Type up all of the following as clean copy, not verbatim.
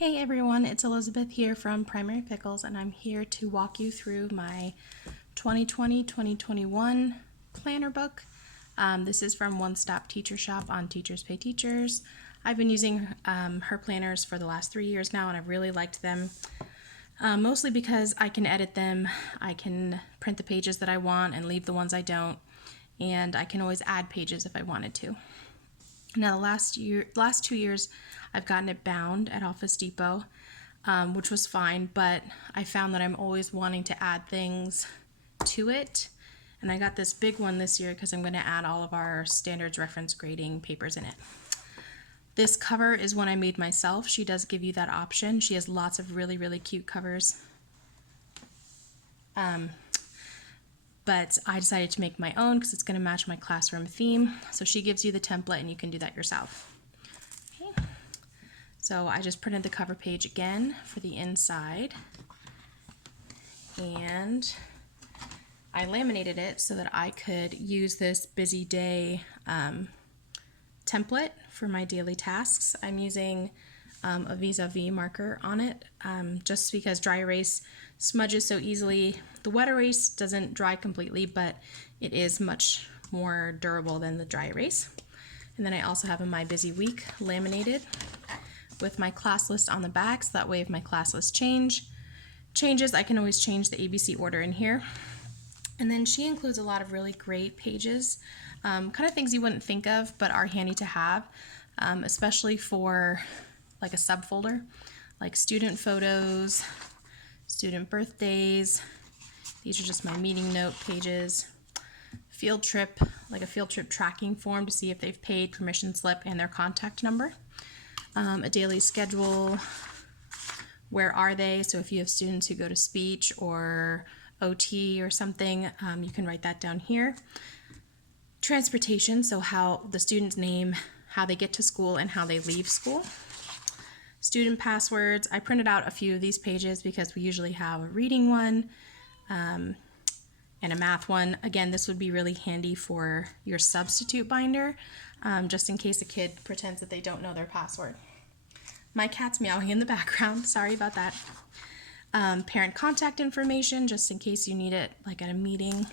Hey everyone, it's Elizabeth here from Primary Pickles, and I'm here to walk you through my 2020-2021 planner book. This is from One Stop Teacher Shop on Teachers Pay Teachers. I've been using her planners for the last 3 years now, and I've really liked them. Mostly because I can edit them, I can print the pages that I want and leave the ones I don't, and I can always add pages if I wanted to. Now, the last 2 years, I've gotten it bound at Office Depot, which was fine, but I found that I'm always wanting to add things to it. And I got this big one this year because I'm going to add all of our standards reference grading papers in it. This cover is one I made myself. She does give you that option. She has lots of really, really cute covers. But I decided to make my own because it's going to match my classroom theme. So she gives you the template and you can do that yourself. Okay. So I just printed the cover page again for the inside, and I laminated it so that I could use this busy day template for my daily tasks. I'm using a vis-a-vis marker on it just because dry erase smudges so easily. The wet erase doesn't dry completely, but it is much more durable than the dry erase. And then I also have in my busy week laminated with my class list on the back, so that way if my class list changes, I can always change the ABC order in here. And then she includes a lot of really great pages, kind of things you wouldn't think of but are handy to have, especially for like a subfolder, like student photos, student birthdays. These are just my meeting note pages. Field trip, like a field trip tracking form to see if they've paid, permission slip, and their contact number. A daily schedule, where are they? So if you have students who go to speech or OT or something, you can write that down here. Transportation, so how the student's name, how they get to school, and how they leave school. Student passwords. I printed out a few of these pages because we usually have a reading one and a math one. Again, this would be really handy for your substitute binder, just in case a kid pretends that they don't know their password. My cat's meowing in the background. Sorry about that. Parent contact information, just in case you need it, like at a meeting.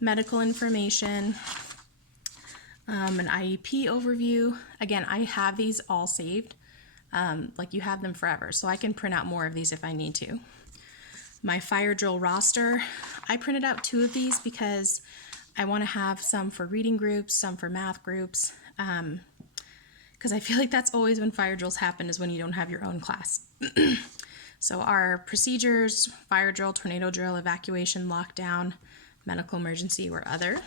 Medical information. An IEP overview. Again, I have these all saved. Like you have them forever, so I can print out more of these if I need to. My fire drill roster. I printed out 2 of these because I want to have some for reading groups, some for math groups, because I feel like that's always when fire drills happen, is when you don't have your own class. So our procedures: fire drill, tornado drill, evacuation, lockdown, medical emergency, or other.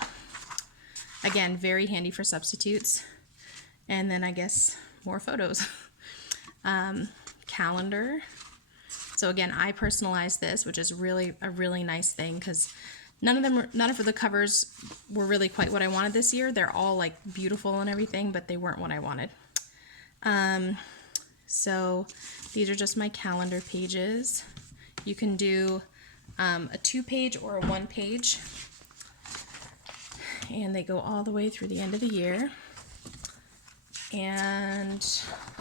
Again, very handy for substitutes. And then I guess more photos. Calendar. So again, I personalized this, which is really a really nice thing because none of the covers were really quite what I wanted this year. They're all like beautiful and everything, but they weren't what I wanted. So these are just my calendar pages. You can do a 2-page or a 1-page, and they go all the way through the end of the year. And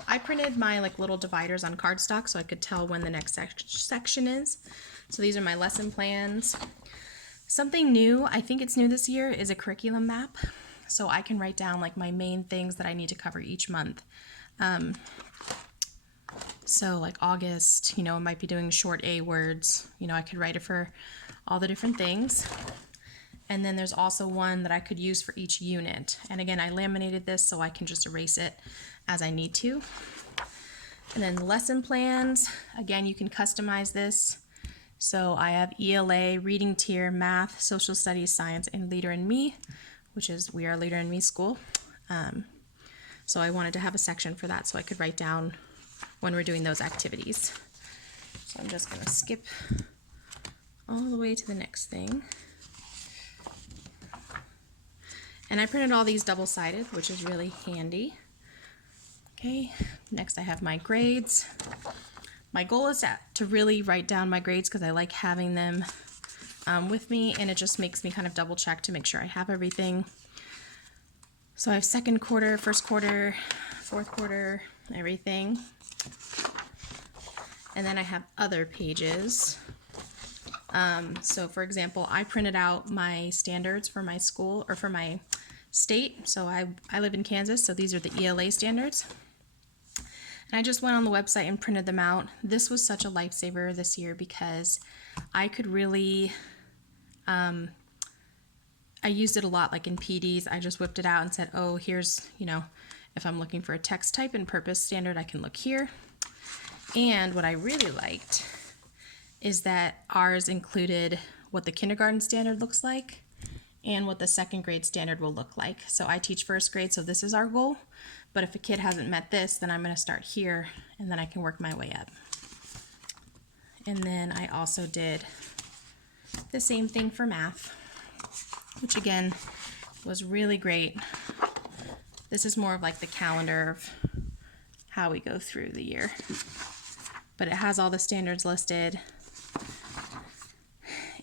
I printed my like little dividers on cardstock so I could tell when the next section is. So these are my lesson plans. Something new, I think it's new this year, is a curriculum map. So I can write down like my main things that I need to cover each month. So like August, I might be doing short A words. I could write it for all the different things. And then there's also one that I could use for each unit. And again, I laminated this so I can just erase it as I need to. And then the lesson plans, again, you can customize this. So I have ELA, reading tier, math, social studies, science, and Leader in Me, which is We Are Leader in Me School. So I wanted to have a section for that so I could write down when we're doing those activities. So I'm just gonna skip all the way to the next thing. And I printed all these double-sided, which is really handy. Okay, next I have my grades. My goal is to really write down my grades because I like having them with me, and it just makes me kind of double check to make sure I have everything. So I have second quarter, first quarter, fourth quarter, everything. And then I have other pages. So for example, I printed out my standards for my school or for my state. So I live in Kansas, so these are the ELA standards. And I just went on the website and printed them out. This was such a lifesaver this year because I could really, I used it a lot like in PDs. I just whipped it out and said, oh, here's, if I'm looking for a text type and purpose standard, I can look here. And what I really liked is that ours included what the kindergarten standard looks like and what the second grade standard will look like. So I teach first grade, so this is our goal. But if a kid hasn't met this, then I'm going to start here, and then I can work my way up. And then I also did the same thing for math, which again was really great. This is more of like the calendar of how we go through the year. But it has all the standards listed.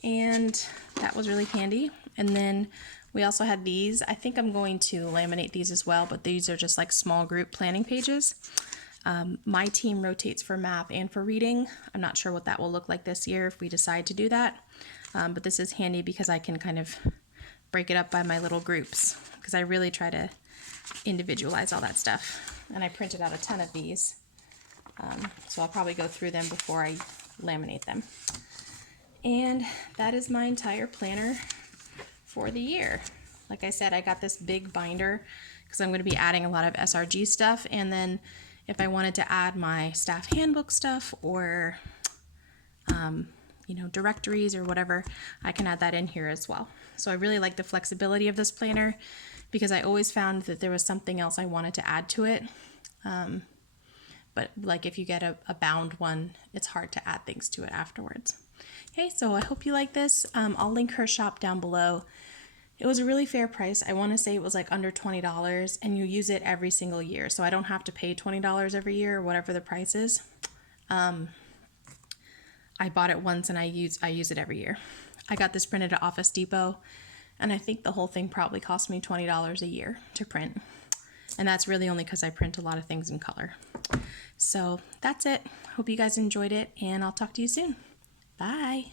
And that was really handy. And then we also had these. I think I'm going to laminate these as well, but these are just like small group planning pages. My team rotates for math and for reading. I'm not sure what that will look like this year if we decide to do that. But this is handy because I can kind of break it up by my little groups because I really try to individualize all that stuff. And I printed out a ton of these. So I'll probably go through them before I laminate them. And that is my entire planner for the year. Like I said, I got this big binder because I'm going to be adding a lot of SRG stuff, and then if I wanted to add my staff handbook stuff or directories or whatever, I can add that in here as well. So I really like the flexibility of this planner because I always found that there was something else I wanted to add to it. But like if you get a bound one, it's hard to add things to it afterwards. Okay, so I hope you like this. I'll link her shop down below. It was a really fair price. I want to say it was like under $20, and you use it every single year. So I don't have to pay $20 every year or whatever the price is. I bought it once and I use it every year. I got this printed at Office Depot, and I think the whole thing probably cost me $20 a year to print. And that's really only because I print a lot of things in color. So that's it. Hope you guys enjoyed it, and I'll talk to you soon. Bye.